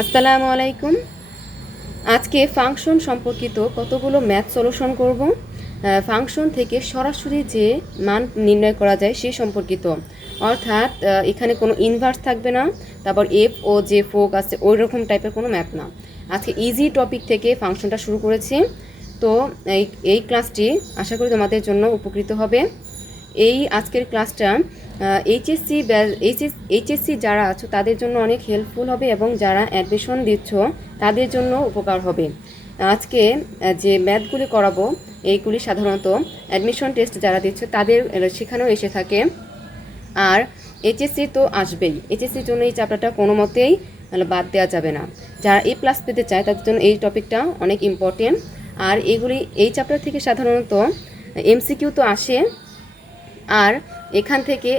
আসসালামু আলাইকুম। আজকে ফাংশন সম্পর্কিত কতগুলো ম্যাথ সলিউশন করব। ফাংশন থেকে সরাসরি যে মান নির্ণয় করা যায় সেই সম্পর্কিত, অর্থাৎ এখানে কোনো ইনভার্স থাকবে না, তারপর এফ ও যে ফোক আছে ওই রকম টাইপের কোনো ম্যাথ না। আজকে ইজি টপিক থেকে ফাংশনটা শুরু করেছি। তো এই ক্লাসটি আশা করি তোমাদের জন্য উপকৃত হবে। এই আজকের ক্লাসটা এইচএসসি যারা আছো তাদের জন্য অনেক হেল্পফুল হবে এবং যারা অ্যাডমিশন দিচ্ছ তাদের জন্য উপকার হবে। আজকে যে ম্যাথগুলি করাবো এইগুলি সাধারণত অ্যাডমিশন টেস্ট যারা দিচ্ছ তাদের সেখানেও এসে থাকে। আর এইচএসসি তো আসবেই, এইচএসসির জন্য এই চ্যাপ্টারটা কোনো মতেই বাদ দেওয়া যাবে না। যারা এ প্লাস পেতে চায় তাদের জন্য এই টপিকটা অনেক ইম্পর্টেন্ট। আর এই চ্যাপ্টার থেকে সাধারণত এমসিকিউ তো আসে, আর এখান থেকে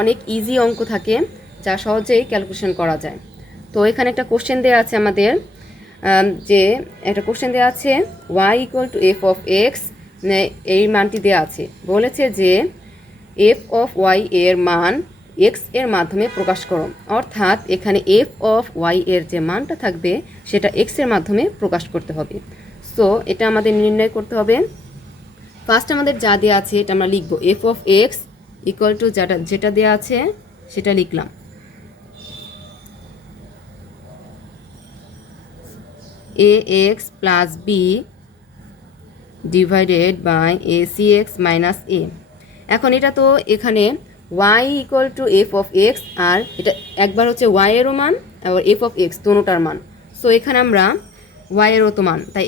অনেক ইজি অঙ্ক থাকে যা সহজেই ক্যালকুলেশন করা যায়। তো এখানে একটা কোশ্চেন দেওয়া আছে আমাদের, যে একটা কোশ্চেন দেওয়া আছে y equal to F of x, এই মানটি দেওয়া আছে। বলেছে যে এফ অফ ওয়াই এর মান এক্স এর মাধ্যমে প্রকাশ করো, অর্থাৎ এখানে এফ অফ ওয়াই এর যে মানটা থাকবে সেটা এক্স এর মাধ্যমে প্রকাশ করতে হবে। সো এটা আমাদের নির্ণয় করতে হবে। ফার্স্ট আমাদের যা দেওয়া আছে এটা আমরা লিখবো, F of X equal to যেটা দেওয়া আছে সেটা লিখলাম, A X plus B divided by A C X minus A. এখন এটা তো এখানে Y equal to F of X, আর এটা একবার হচ্ছে ওয়াই এরও মান আর এফ অফ এক্স দোনোটার মান। সো এখানে আমরা ওয়াই এরও তো মান, তাই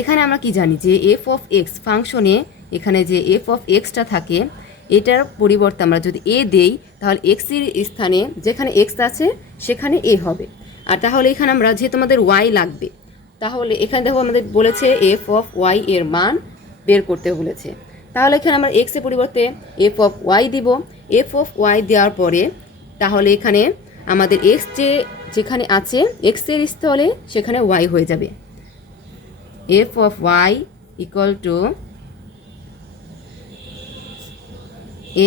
এখানে আমরা কি জানি যে এফ অফ এক্স ফাংশনে এখানে যে এফ অফ এক্সটা থাকে এটার পরিবর্তে আমরা যদি এ দেই তাহলে এক্সের স্থানে যেখানে এক্স আছে সেখানে এ হবে। আর তাহলে এখানে আমরা যেহেতু আমাদের ওয়াই লাগবে, তাহলে এখানে দেখো আমাদের বলেছে এফ অফ ওয়াই এর মান বের করতে বলেছে। তাহলে এখানে আমরা এক্সের পরিবর্তে এফ অফ ওয়াই দিব। এফ অফ ওয়াই দেওয়ার পরে তাহলে এখানে আমাদের এক্স যেখানে আছে এক্সের স্থলে সেখানে ওয়াই হয়ে যাবে। F of Y equal to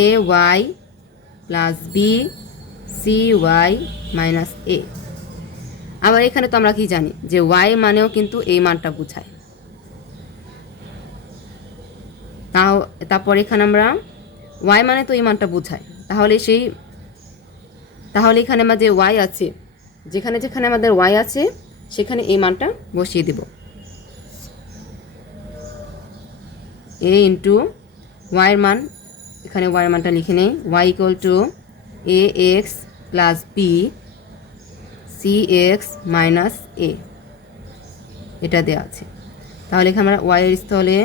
A Y plus B C Y minus A. আবার এখানে তো আমরা কি জানি যে ওয়াই মানেও কিন্তু এই মানটা বোঝায়। তারপর এখানে আমরা ওয়াই মানে তো এই মানটা বোঝায়, তাহলে এখানে আমার যে ওয়াই আছে যেখানে যেখানে আমাদের ওয়াই আছে সেখানে এই মানটা বসিয়ে দেব, এ ইন্টু ওয়াইয়ের মান, এখানে ওয়াইয়ের মানটা লিখে নেই, Y equal to A X plus B C X minus A, এটা দেওয়া আছে। তাহলে এখানে আমরা ওয়াইয়ের স্থলে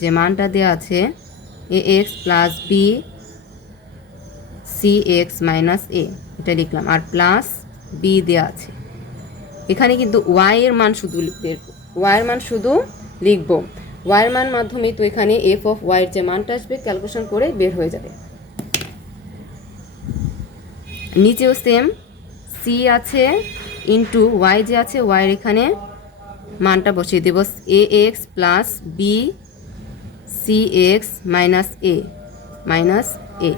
যে মানটা দেওয়া আছে A X plus B C X minus A এটা লিখলাম, আর প্লাস বি দেওয়া আছে। এখানে কিন্তু ওয়াইয়ের মান শুধু লিখবো, ওয়াইয়ের মান মাধ্যমে তো এখানে এফ অফ ওয়াইয়ের যে মানটা আসবে ক্যালকুলেশন করে বের হয়ে যাবে। নিচেও সেম সি আছে ইন্টু ওয়াই যে আছে ওয়াইয়ের এখানে মানটা বসিয়ে দেব, A X plus B C X minus A.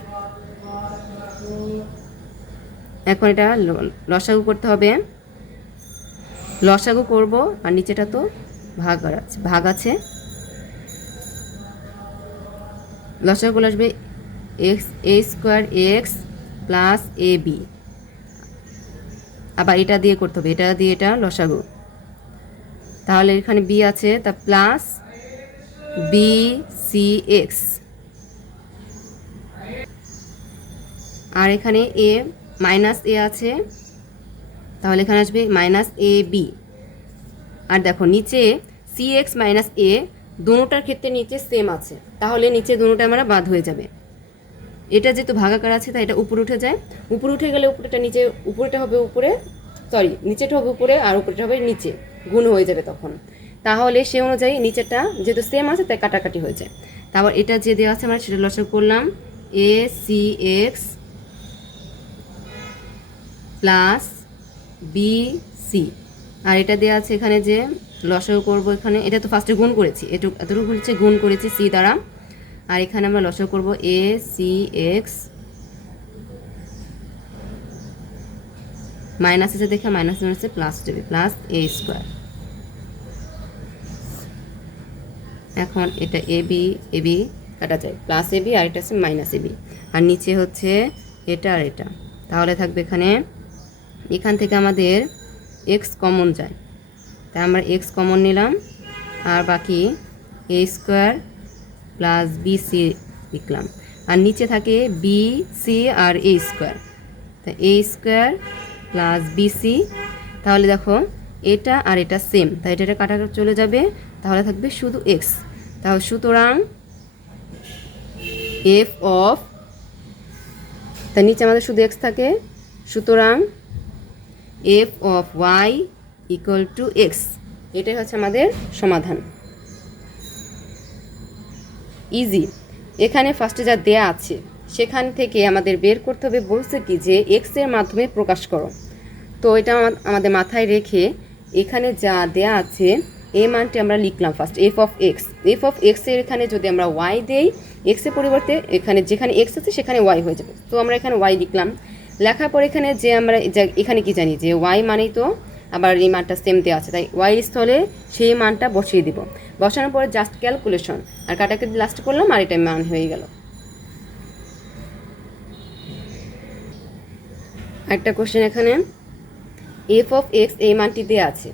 এখন এটা লসাগু করতে হবে, লসাগু করব, আর নিচেটা তো ভাগ আছে, লসাগুলো আসবে x A square x plus A B. আবার এটা দিয়ে করতে হবে, এটা দিয়ে এটা লসাগু, তাহলে এখানে বি আছে তা প্লাস বি সি এক্স, আর এখানে এ মাইনাস এ আছে তাহলে এখানে আসবে মাইনাস এ বি। আর দেখো নিচে সি এক্স মাইনাস এ দুটোটার ক্ষেত্রে নিচে সেম আছে, তাহলে নিচে দুটোটা আমরা বাদ হয়ে যাবে। এটা যেহেতু ভাগাকার আছে তাই এটা উপরে উঠে যায়, উপরে উঠে গেলে উপরেটা হবে উপরে, নিচেটা হবে উপরে আর উপরেটা হবে নিচে, গুণ হয়ে যাবে তখন। তাহলে সে অনুযায়ী নিচেটা যেহেতু সেম আছে তাই কাটাকাটি হয়ে যায়। তারপর এটা যে দেওয়া আছে আমরা সেটা লসাগু করলাম, A C X plus B C, আর এটা দেওয়া আছে এখানে যে লসাগু করব, এখানে এটা তো ফার্স্টে গুণ করেছি, এতটুকু হচ্ছে গুণ করেছি সি দ্বারা, আর এখানে আমরা লসাগু করব এ সি এক্স মাইনাস আছে দেখে মাইনাস মাইনাসে প্লাস দেবে, প্লাস এ স্কোয়ার। এখন এটা এবি এবি কাটা যায়, প্লাস এবি আর এটা আছে মাইনাস এবি, আর নিচে হচ্ছে এটা আর এটা, তাহলে থাকবে এখান থেকে আমাদের এক্স কমন যায়, তাই আমরা এক্স কমন নিলাম, আর বাকি এ স্কোয়ার প্লাস বি সি লিখলাম, আর নিচে থাকে বি সি আর এ স্কোয়ার, তা এ স্কোয়ার প্লাস বি সি। তাহলে দেখো এটা আর এটা সেম, তাই এটা কাটা চলে যাবে, তাহলে থাকবে শুধু এক্স। তাহলে সুতরাং এফ অফ, তার নিচে আমাদের শুধু এক্স থাকে, সুতরাং f of Y equal to x, এটাই হচ্ছে আমাদের সমাধান। ইজি। এখানে ফার্স্টে যা দেয়া আছে সেখান থেকে আমাদের বের করতে হবে, বলছে কি যে এক্স এর মাধ্যমে প্রকাশ করো। তো এটা আমাদের মাথায় রেখে এখানে যা দেয়া আছে এই মানটি আমরা লিখলাম first, F of x. F of x এর এখানে যদি আমরা ওয়াই দেই, এক্সের পরিবর্তে এখানে যেখানে এক্স আছে সেখানে ওয়াই হয়ে যাবে, তো আমরা এখানে ওয়াই লিখলাম। লেখার পর এখানে যে আমরা এখানে কি জানি যে ওয়াই মানেই তো আবার এই মানটা সেম দেওয়া আছে, তাই ওয়াই স্থলে সেই মানটা বসিয়ে দিব। বসানোর পরে জাস্ট ক্যালকুলেশন আর কাটাকাটি লাস্ট করলাম, আর এটা মান হয়ে গেল। একটা কোশ্চেন এখানে, এফ অফ এক্স এই মানটি দেওয়া আছে,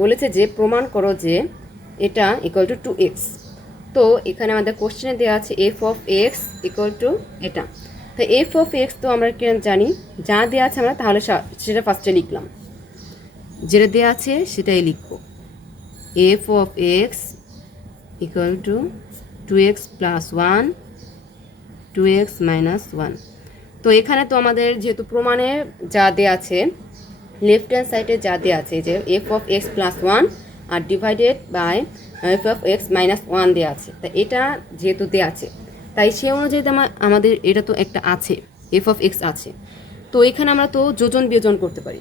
বলেছে যে প্রমাণ করো যে এটা ইকুয়াল টু 2x। তো এখানে আমাদের কোশ্চেনে দেওয়া আছে F of X equal two এটা, তো এফ অফ এক্স তো আমরা জানি যা দেওয়া আছে আমরা, তাহলে সেটা ফার্স্টে লিখলাম, যেটা দেওয়া আছে সেটাই লিখব। F of X equal two 2x plus 1 2x minus 1। তো এখানে তো আমাদের যেহেতু প্রমাণে যা দেওয়া আছে, লেফট হ্যান্ড সাইডে যা দেওয়া আছে যে এফ অফ এক্স প্লাস 1 আর divided by f of x minus 1 দেওয়া আছে, তাই এটা যেহেতু দেওয়া আছে তাই সে অনুযায়ী আমাদের এটা তো একটা আছে, এফ অফ এক্স আছে। তো এখানে আমরা তো যোজন বিয়োজন করতে পারি,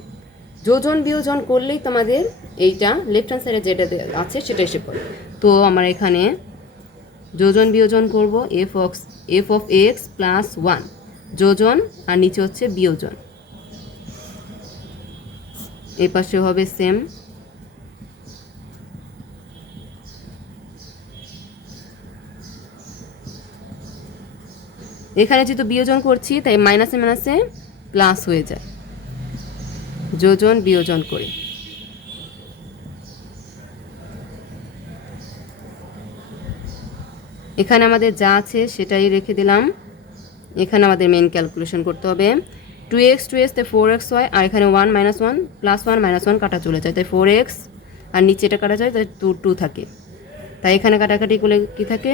যোজন বিয়োজন করলেই তোমাদের এইটা লেফট হ্যান্ড সাইডে যেটা আছে সেটা এসে পড়ে। তো আমরা এখানে যোজন বিয়োজন করব, এফ অফ এক্স প্লাস 1 যোজন, আর নিচে হচ্ছে বিয়োজন, এই পাশে হবে সেম। এখানে যেহেতু বিয়োজন করছি তাই মাইনাসে মাইনাসে প্লাস হয়ে যায়, যোজন বিয়োজন করে। এখানে আমাদের যা আছে সেটাই রেখে দিলাম। এখানে আমাদের মেন ক্যালকুলেশন করতে হবে, 2x তে 4x হয়, আর এখানে 1 মাইনাস 1 প্লাস 1 মাইনাস 1 কাটা চলে যায়, তাই 4x, আর নিচে এটা কাটা যায় তাই 2 থাকে, তাই এখানে কাটাকাটি করলে কী থাকে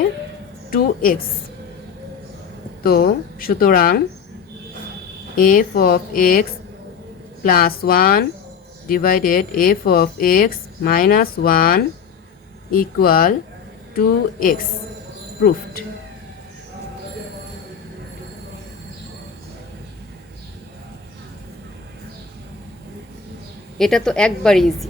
2x। তো সুতরাং f of x plus 1 divided F of x minus 1 equal 2x, proofed. এটা তো একবার ইজি,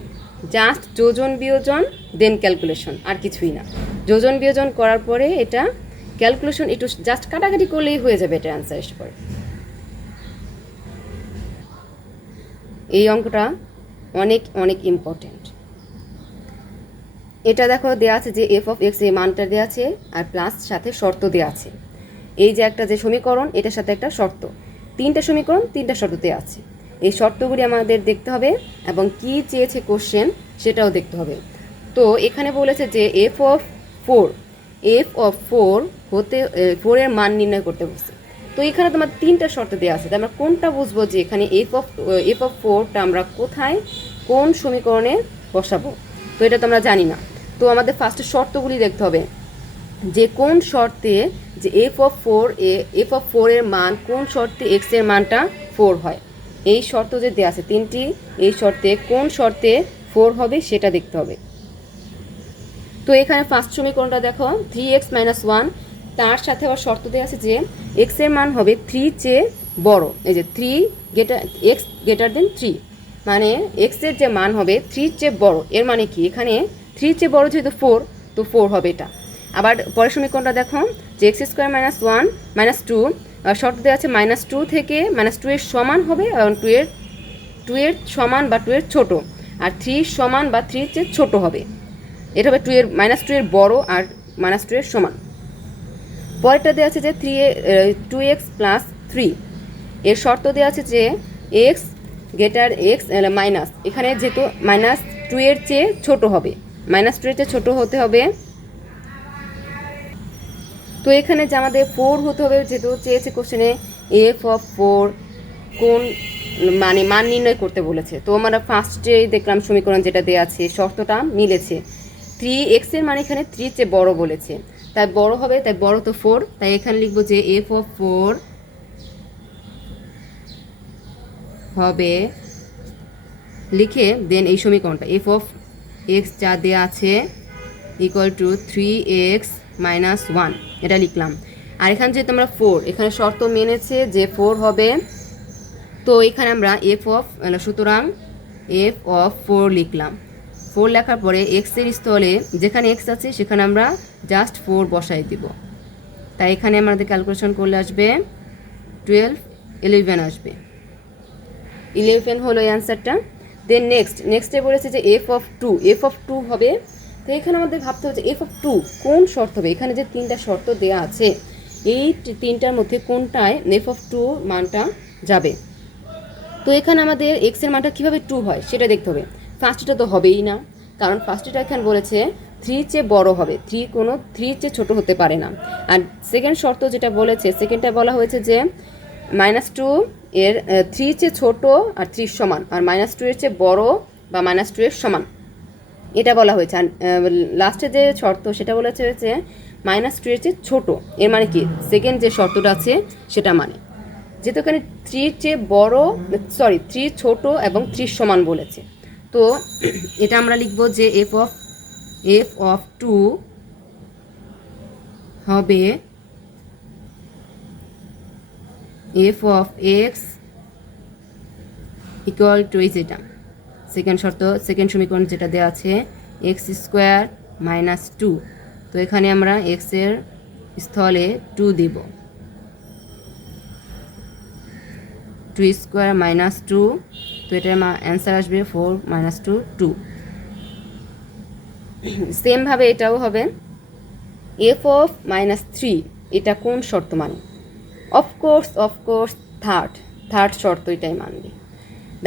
জাস্ট যোজন বিয়োজন দেন ক্যালকুলেশন, আর কিছুই না। যোজন বিয়োজন করার পরে এটা ক্যালকুলেশন একটু জাস্ট কাটাকাটি করলেই হয়ে যাবে, এটা অ্যান্সার এসে পড়ে। এই অঙ্কটা অনেক অনেক ইম্পর্টেন্ট। এটা দেখো দেওয়া আছে যে এফ অফ এক্স এই মানটা দেওয়া আছে, আর প্লাস সাথে শর্ত দেওয়া আছে। এই যে একটা যে সমীকরণ এটার সাথে একটা শর্ত, 3টা সমীকরণ 3টা শর্ত দেওয়া আছে, এই শর্তগুলি আমাদের দেখতে হবে এবং কি চেয়েছে কোশ্চেন সেটাও দেখতে হবে। তো এখানে বলেছে যে এফ অফ 4 হতে 4 এর মান নির্ণয় করতে বলছে। তো এখানে তোমার 3টা শর্ত দেওয়া আছে, আমরা কোনটা বুঝবো যে এখানে এফ অফ 4টা আমরা কোথায় কোন সমীকরণে বসাবো, তো এটা তো আমরা জানি না। তো আমাদের ফার্স্টে শর্তগুলি দেখতে হবে যে কোন শর্তে যে এফ অফ 4 এর মান কোন শর্তে এক্স এর মানটা 4 হয়, এই শর্ত যে দেওয়া আছে 3টি, এই শর্তে কোন শর্তে 4 হবে সেটা দেখতে হবে। তো এখানে ফার্স্ট সমীকরণটা দেখো 3x মাইনাস 1, তার সাথে আবার শর্ত দেওয়া আছে যে এক্স এর মান হবে 3 চেয়ে বড়, এই যে এক্স গ্রেটার দেন 3, মানে এক্স এর যে মান হবে 3 চেয়ে বড়, এর মানে কি এখানে 3 চেয়ে বড় যেহেতু 4, তো 4 হবে এটা। আবার পরের সমীকরণটা দেখো যে এক্স স্কোয়ার মাইনাস 1 মাইনাস 2, শর্ত দেওয়া আছে -2 থেকে -2 এর সমান হবে এবং 2 এর 2 এর সমান বা 2 এর ছোট, আর 3 সমান বা 3 চেয়ে ছোট হবে। এটা হবে 2 এর -2 এর বড় আর -2 এর সমান। পরেরটা দেওয়া আছে যে 2x + 3, এর শর্ত দেওয়া আছে যে x গ্রেটার x মাইনাস, এখানে যেহেতু -2 এর চেয়ে ছোট হবে, -2 এর চেয়ে ছোট হতে হবে। তো এখানে যে আমাদের 4 হতে হবে, যেহেতু চেয়েছে কোশ্চেনে f(4) কোন মানে মান নির্ণয় করতে বলেছে। তো আমরা ফার্স্টেই দেখলাম সমীকরণ যেটা দেওয়া আছে শর্তটা মিলেছে। 3x এর মানে এখানে 3 চেয়ে বড় বলেছে, তাই বড় হবে, তাই বড় তো 4, তাই এখানে লিখবো যে f(4) হবে, লিখে দেন এই সমীকরণটা f(x) যা দেওয়া আছে = 3x - 1, এটা লিখলাম। আর এখানে যেহেতু আমরা 4, এখানে শর্ত মেনেছে যে 4 হবে, তো এখানে আমরা সুতরাং f(4) লিখলাম। 4 লেখার পরে x এর স্থলে যেখানে x আছে সেখানে আমরা জাস্ট 4 বসাই দিব, তাই এখানে আমাদের ক্যালকুলেশন করলে আসবে 12, 11 আসবে। 11 হলো এই অ্যান্সারটা। দেন নেক্সটে বলেছে যে f(2) হবে। তো এখানে আমাদের ভাবতে হবে যে f(2) কোন শর্ত হবে। এখানে যে 3টা শর্ত দেওয়া আছে, এই 3টার মধ্যে কোনটায় f(2) মানটা যাবে। তো এখানে আমাদের x এর মানটা কীভাবে 2 হয় সেটা দেখতে হবে। ফার্স্টটা তো হবেই না, কারণ ফার্স্টটা এখানে বলেছে 3 চেয়ে বড় হবে, 3 চেয়ে ছোট হতে পারে না। আর সেকেন্ড শর্ত যেটা বলেছে, সেকেন্ডটা বলা হয়েছে যে -2 এর 3 চেয়ে ছোট আর 3 সমান, আর -2 এর চেয়ে বড় বা -2 এর সমান, এটা বলা হয়েছে। আর লাস্টে যে শর্ত সেটা বলেছে যে -2 এর চেয়ে ছোট, এর মানে কি সেকেন্ড যে শর্তটা আছে সেটা মানে, যেহেতু এখানে 3 চেয়ে বড় 3 ছোট এবং 3 সমান বলেছে, তো এটা আমরা লিখব যে f(2) হবে f(x) = যেটা সেকেন্ড শর্ত, সেকেন্ড সমীকরণ যেটা দেওয়া আছে x² - 2, তো এখানে আমরা x এর স্থলে 2 দিব, 2² - 2, তো এটার অ্যান্সার আসবে 4 - 2 2। সেমভাবে এটাও হবে f(-3), এটা কোন শর্ত মানে, অফকোর্স থার্ড শর্ত এটাই মানবে।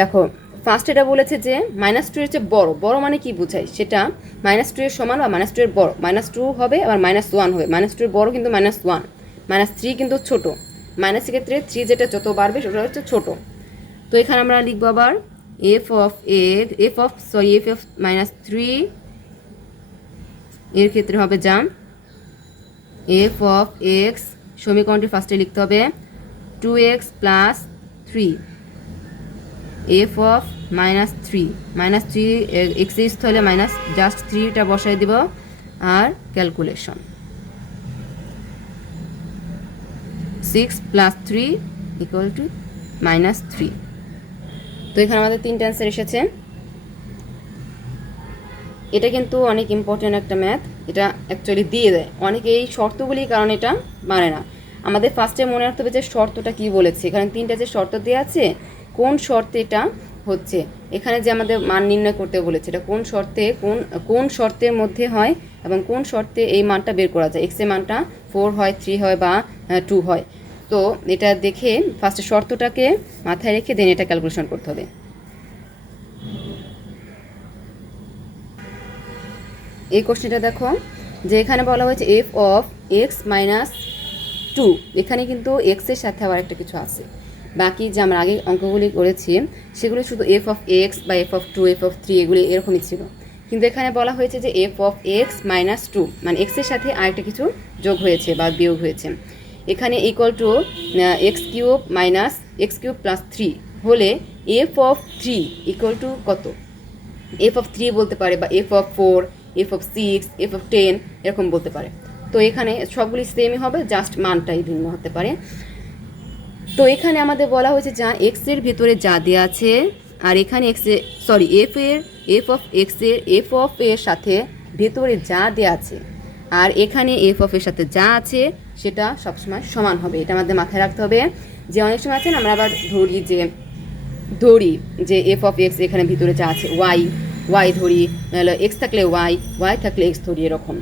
দেখো ফার্স্ট এটা বলেছে যে -2 এর চেয়ে বড় মানে কি বোঝায়, সেটা -2 এর সমান বা -2 এর বড়, -2 হবে আবার -1 হবে, -2 এর বড় কিন্তু -1, -3 কিন্তু ছোট, মাইনাসের ক্ষেত্রে 3 যেটা যত বাড়বে সেটা হচ্ছে ছোট। তো এখানে আমরা লিখবো আবার f(-3) এর ক্ষেত্রে হবে যা f(x) সমীকরণটি ফার্স্টে লিখতে হবে 2x + 3, f(-3) x এর স্থলে জাস্ট 3টা বসাই দিব, আর ক্যালকুলেশন 6 + 3 = -3। তো এখানে আমাদের 3টা অ্যান্সার এসেছে। এটা কিন্তু অনেক ইম্পর্টেন্ট একটা ম্যাথ, এটা অ্যাকচুয়ালি দিয়ে দেয় অনেকে এই শর্তগুলির কারণে এটা মানে না। আমাদের ফার্স্টে মনে রাখতে হবে যে শর্তটা কি বলেছে, এখানে 3টা যে শর্ত দেওয়া আছে কোন শর্তে এটা হচ্ছে, এখানে যে আমাদের মান নির্ণয় করতে বলেছে এটা কোন শর্তের মধ্যে হয় এবং কোন শর্তে এই মানটা বের করা যায়, এক্স এর মানটা 4 হয়, 3 হয় বা 2 হয়। তো এটা দেখে ফার্স্টে শর্তটাকে মাথায় রেখে দেন এটা ক্যালকুলেশন করতে হবে। এই কোশ্চেনটা দেখো যে এখানে বলা হয়েছে f(x - 2), এখানে কিন্তু x এর সাথে আবার একটা কিছু আছে, বাকি যে আমরা আগে অঙ্কগুলি করেছি সেগুলো শুধু f(x) বা f(2), f(3) এগুলি এরকমই ছিল, কিন্তু এখানে বলা হয়েছে যে f(x - 2) মানে x এর সাথে আরেকটা কিছু যোগ হয়েছে বা বিয়োগ হয়েছে। এখানে = x³ + 3 হলে f(3) = কত, f(3) বলতে পারে বা f(4), f(6), f(10) এরকম বলতে পারে। তো এখানে সবগুলি সেমই হবে, জাস্ট মানটাই ভিন্ন হতে পারে। তো এখানে আমাদের বলা হয়েছে যা x এর ভিতরে যা দেওয়া আছে, আর এখানে f এর সাথে ভেতরে যা দেওয়া আছে, আর এখানে f এর সাথে যা আছে সেটা সবসময় সমান হবে, এটা আমাদের মাথায় রাখতে হবে। যে অনেক সময় আছে না আমরা আবার ধরি যে ধরি যে এফ অফ এক্স এখানে ভিতরে যা আছে ওয়াই ধরি, এক্স থাকলে ওয়াই থাকলে এক্স ধরি এরকম।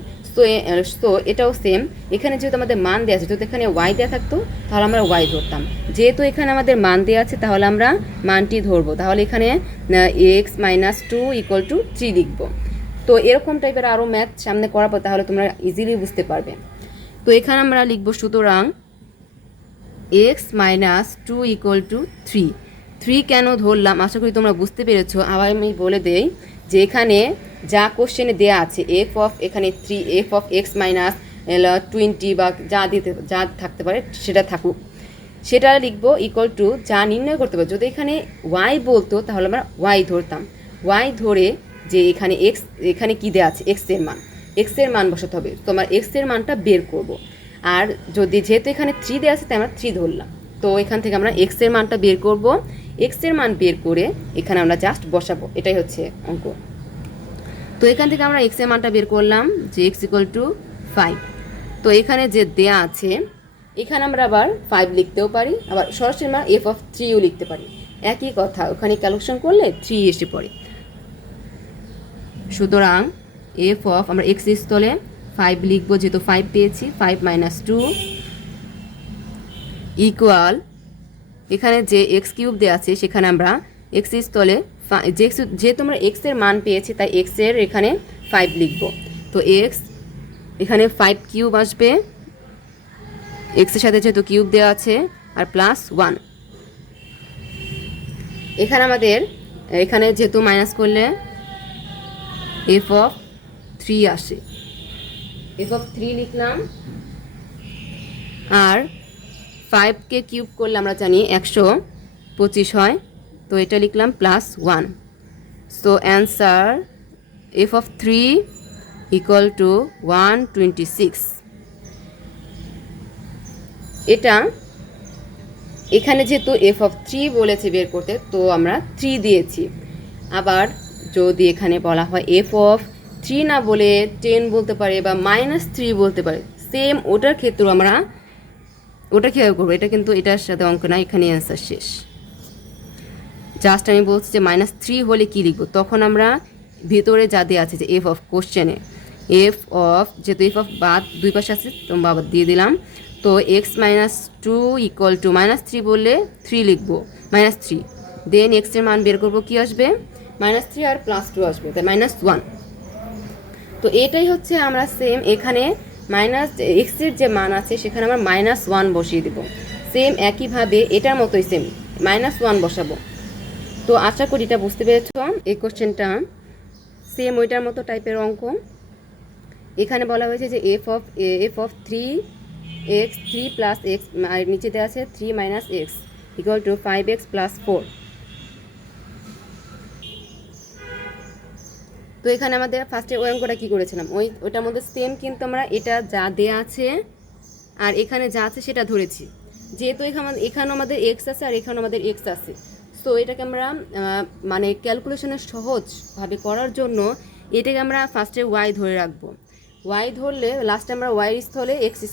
তো এটাও সেম, এখানে যেহেতু আমাদের মান দেওয়া আছে, যদি এখানে ওয়াই দেওয়া থাকতো তাহলে আমরা ওয়াই ধরতাম, যেহেতু এখানে আমাদের মান দেওয়া আছে তাহলে আমরা মানটি ধরবো, তাহলে এখানে এক্স মাইনাস 2 ইকুয়াল টু 3 লিখবো। তো এরকম টাইপের আরও ম্যাথ সামনে করার পর তাহলে তোমরা ইজিলি বুঝতে পারবে। তো এখানে আমরা লিখবো সুতরাং এক্স মাইনাস 2 ইকুয়াল টু 3 কেন ধরলাম আশা করি তোমরা বুঝতে পেরেছো। আবার আমি বলে দেই যে এখানে যা কোশ্চেনে দেওয়া আছে এখানে 3 এফ অফ এক্স মাইনাস 20 বা যা থাকতে পারে সেটা থাকুক, সেটা লিখবো ইকুয়াল টু যা নির্ণয় করতে পারবো। যদি এখানে ওয়াই বলতো তাহলে আমরা ওয়াই ধরতাম, ওয়াই ধরে যে এখানে কী দেওয়া আছে এক্সের মান বসাতে হবে, তো আমরা এক্সের মানটা বের করব। আর যেহেতু এখানে 3 দেওয়া আছে তাই আমরা 3 ধরলাম, তো এখান থেকে আমরা এক্সের মানটা বের করব, এক্সের মান বের করে এখানে আমরা জাস্ট বসাবো, এটাই হচ্ছে অঙ্ক। তো এখান থেকে আমরা এক্সের মানটা বের করলাম যে এক্স ইকুয়াল টু 5। তো এখানে যে দেয়া আছে এখানে আমরা আবার 5 লিখতেও পারি, আবার সরাসরি আমরা এফ অফ 3ও লিখতে পারি, একই কথা, ওখানে ক্যালকুলেশন করলে 3 এসে পড়ে। সুতরাং এফ অফ আমরা এক্স স্থলে 5 লিখবো, যেহেতু 5 পেয়েছি, 5 মাইনাস 2 ইকুয়াল এখানে যে এক্স কিউব দেওয়া আছে সেখানে আমরা এক্স স্থলে যেহেতু আমরা এক্সের মান পেয়েছি তাই এক্সের এখানে 5 লিখব। তো এক্স এখানে 5 কিউব আসবে, এক্সের সাথে যেহেতু কিউব দেওয়া আছে, আর প্লাস 1। এখানে আমাদের এখানে যেহেতু মাইনাস করলে এফ অফ 3 আসে, এফ অফ 3 লিখলাম, আর 5কে কিউব করলে আমরা জানি 125 হয়, তো এটা লিখলাম plus 1। So answer F of 3 equal to 126। এটা এখানে যেহেতু এফ অফ 3 বলেছে বের করতে, তো আমরা 3 দিয়েছি। আবার যদি এখানে বলা হয় এফ অফ 3 না বলে 10 বলতে পারে বা -3 বলতে পারে, সেম ওটার ক্ষেত্রেও আমরা ওটা কীভাবে করবো, এটা কিন্তু এটার সাথে অঙ্ক না, এখানে অ্যান্সার শেষ। জাস্ট আমি বলছি যে -3 হলে কী লিখবো, তখন আমরা ভিতরে যা দেওয়া আছে যে এফ অফ কোশ্চেনে এফ অফ, যেহেতু এফ অফ বাদ দুই পাশে আছে তো বাদ দিয়ে দিলাম, তো এক্স মাইনাস 2 ইকুয়াল টু -3 বললে 3 লিখবো, -3, দেন এক্সের মান বের করবো, কী আসবে -3 আর +2 আসবে, তাই -1। তো এটাই হচ্ছে আমরা সেম এখানে এক্সের যে মান আছে সেখানে আমরা -1 বসিয়ে দেবো, সেম একইভাবে এটার মতোই সেম -1 বসাবো। তো আশা করি এটা বুঝতে পেরেছ। এই কোশ্চেনটা সেম ওইটার মতো টাইপের অঙ্ক। এখানে বলা হয়েছে যে F of 3x 3 plus X, আর নিচে দেওয়া আছে 3 minus X equal to 5x plus 4। তো এখানে আমাদের ফার্স্টে ওই অঙ্কটা কী করেছিলাম, ওইটার মধ্যে সেম, কিন্তু আমরা এটা যা দেয়া আছে আর এখানে যা আছে সেটা ধরেছি, যেহেতু এখানে আমাদের এক্স আছে আর এখানে আমাদের এক্স আছে, তো এটাকে আমরা মানে ক্যালকুলেশনের সহজভাবে করার জন্য এটাকে আমরা ফার্স্টে ওয়াই ধরে রাখবো, ওয়াই ধরলে লাস্টে আমরা ওয়াই স্থলে x²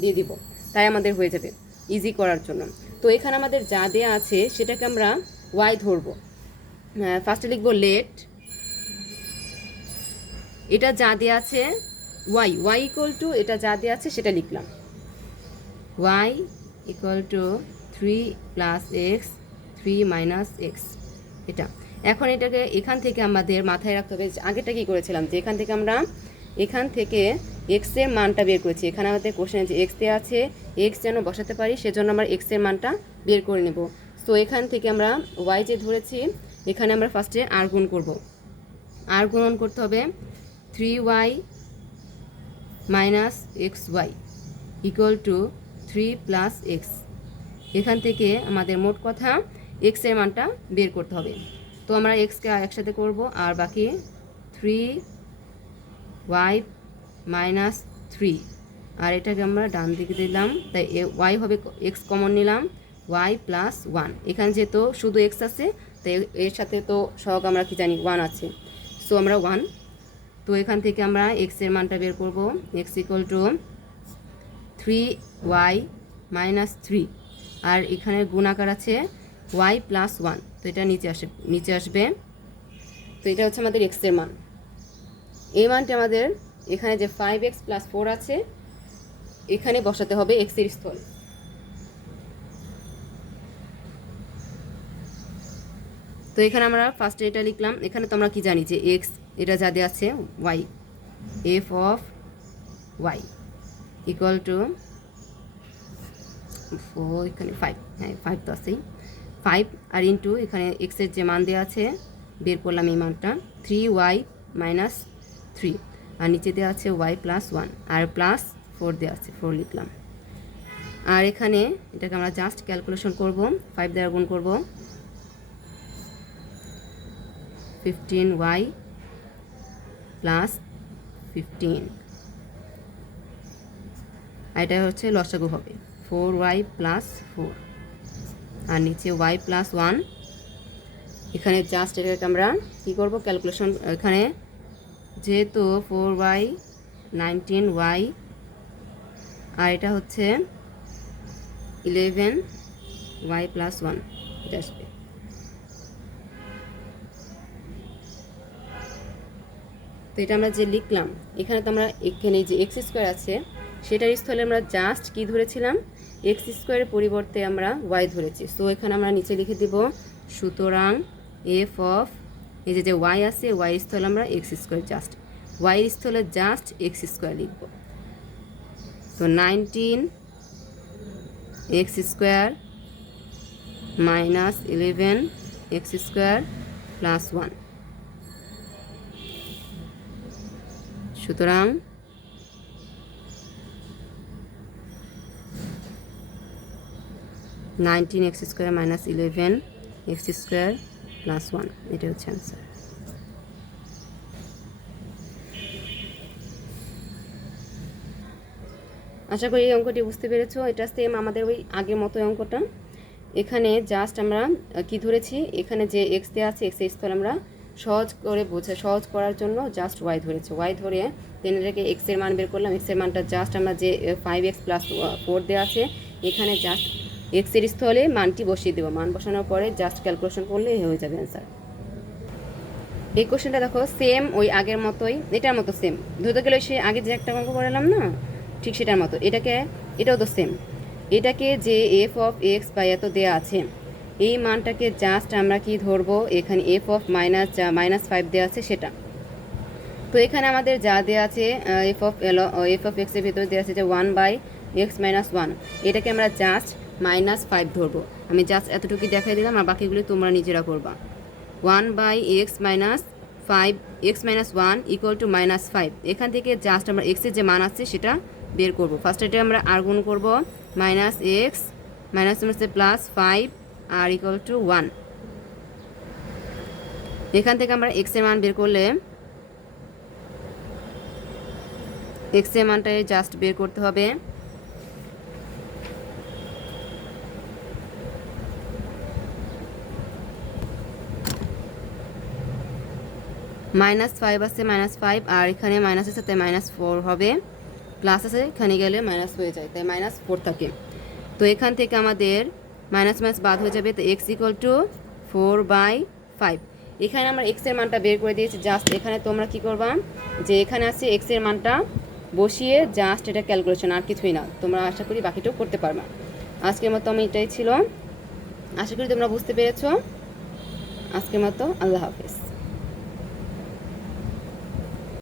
দিয়ে দিব, তাই আমাদের হয়ে যাবে ইজি করার জন্য। তো এখানে আমাদের যা দেয়া আছে সেটাকে আমরা ওয়াই ধরবো, ফার্স্টে লিখবো লেট, এটা যা দেওয়া আছে ওয়াই ইকুয়াল টু এটা যা দেওয়া আছে সেটা লিখলাম, y equal to 3 plus x 3 minus x. এটা এখন এটাকে এখান থেকে আমাদের মাথায় রাখতে হবে, আগেটা কী করেছিলাম যে এখান থেকে এক্সের মানটা বের করেছি, এখানে আমাদের কোশ্চেনে যে এক্স দেওয়া আছে এক্স যেন বসাতে পারি সেজন্য আমরা এক্সের মানটা বের করে নেব। সো এখান থেকে আমরা ওয়াই যে ধরেছি এখানে আমরা ফার্স্টে আর গুণ করবো, আর গুণন করতে হবে 3y minus xy equal to 3 plus x. এখান থেকে আমাদের মোট কথা এক্সের মানটা বের করতে হবে, তো আমরা এক্সকে একসাথে করব, আর বাকি 3y মাইনাস 3, আর এটাকে আমরা ডান দিকে দিলাম, তাই ওয়াই হবে এক্স কমন নিলাম, ওয়াই প্লাস 1, এখানে যেহেতু শুধু এক্স আছে তাই এর সাথে তো সহগ আমরা কি জানি 1 আছে, সো আমরা 1। তো এখান থেকে আমরা এক্সের মানটা বের করব, x equal two 3y minus 3, আর এখানে গুণাকার আছে y প্লাস 1, তো এটা নিচে আসবে। তো এটা হচ্ছে আমাদের এক্সের মান। এই মানটা আমাদের এখানে যে 5x + 4 আছে এখানে বসাতে হবে এক্সের স্থলে। তো এখানে আমরা ফার্স্টে এটা লিখলাম। এখানে তো আমরা কি জানি যে এক্স এটা যা দেওয়া আছে y, f of Y equal to 4, এখানে 5, হ্যাঁ 5 তো আছেই, 5 আর ইন্টু এখানে এক্সের যে মান দেওয়া আছে বের করলাম এই মানটা 3y - 3, আর নিচে দেওয়া আছে y + 1 আর +4 দেওয়া আছে, 4 লিখলাম। আর এখানে এটাকে আমরা জাস্ট ক্যালকুলেশন করব, 5 দ্বারা গুণ করব, 15y + 15, আর এটা হচ্ছে লসাগু হবে 4y + 4 আর নিচে y + 1। এখানে জাস্ট এটাকে আমরা কী করবো ক্যালকুলেশন, এখানে যেহেতু 4y 19y আর এটা হচ্ছে 11y + 1 এটা আসবে। তো এটা আমরা যে লিখলাম এখানে তো আমরা এখানে যে এক্স স্কোয়ার আছে সেটার স্থলে আমরা জাস্ট কি ধরেছিলাম, এক্স স্কোয়ারের পরিবর্তে আমরা ওয়াই ধরেছি। সো এখানে আমরা নিচে লিখে দিব সুতরাং এফ অফ এই যে ওয়াই আছে ওয়াই স্থলে আমরা এক্স স্কোয়ার জাস্ট ওয়াই স্থলে জাস্ট এক্স স্কোয়ার লিখব। তো 19x² - 11x² + 1, সুতরাং 19x² - 11x² + 1, এটা হচ্ছে অ্যান্সার। আশা করি এই অঙ্কটি বুঝতে পেরেছো। এটা সেম আমাদের ওই আগের মতো অঙ্কটা। এখানে জাস্ট আমরা কি ধরেছি, এখানে যে এক্স দেওয়া আছে এক্স স্থলে আমরা সহজ করার জন্য জাস্ট ওয়াই ধরেছি। ওয়াই ধরে দেন এটাকে এক্সের মান বের করলাম। এক্সের মানটা জাস্ট আমরা যে 5x + 4 দেওয়া আছে এখানে জাস্ট এক্সের স্থলে মানটি বসিয়ে দেবো। মান বসানোর পরে জাস্ট ক্যালকুলেশন করলে হয়ে যাবে অ্যান্সার। এই কোশ্চেনটা দেখো সেম ওই আগের মতোই, এটার মতো সেম ধরতে গেলে সে আগে যে একটা অঙ্ক করালাম না ঠিক সেটার মতো এটাও তো সেম। এটাকে যে এফ অফ এক্স বা এত দেওয়া আছে এই মানটাকে জাস্ট আমরা কি ধরবো, এখানে এফ অফ -5 দেওয়া আছে সেটা। তো এখানে আমাদের যা দেওয়া আছে এফ অফ এক্সের ভিতরে দেওয়া আছে যে 1/x - 1, এটাকে আমরা জাস্ট -5 ধরবো। আমি জাস্ট এতটুকু দেখাই দিলাম আর বাকিগুলি তোমরা নিজেরা করবা। 1/x - 5 x - 1 = -5, এখান থেকে জাস্ট আমরা এক্সের যে মান আছে সেটা বের করবো। ফার্স্ট এটা আমরা আর গুণ করবো -x +5 আর = 1। এখান থেকে আমরা এক্সের মান বের করলে এক্সের মানটাই জাস্ট বের করতে হবে -5 আছে -5 আর এখানে মাইনাস আছে তাই -4 হবে, প্লাস আছে এখানে গেলে মাইনাস হয়ে যায় তাই -4 থাকে। তো এখান থেকে আমাদের মাইনাস বাদ হয়ে যাবে, তো x = 4/5। এখানে আমরা এক্সের মানটা বের করে দিয়েছি। জাস্ট এখানে তোমরা কি করবা যে এখানে আছে এক্সের মানটা বসিয়ে জাস্ট এটা ক্যালকুলেশন, আর কিছুই না। তোমরা আশা করি বাকিটাও করতে পারবা। আজকের মতো এটাই ছিল, আশা করি তোমরা বুঝতে পেরেছো। আজকের মতো আল্লাহ হাফেজ।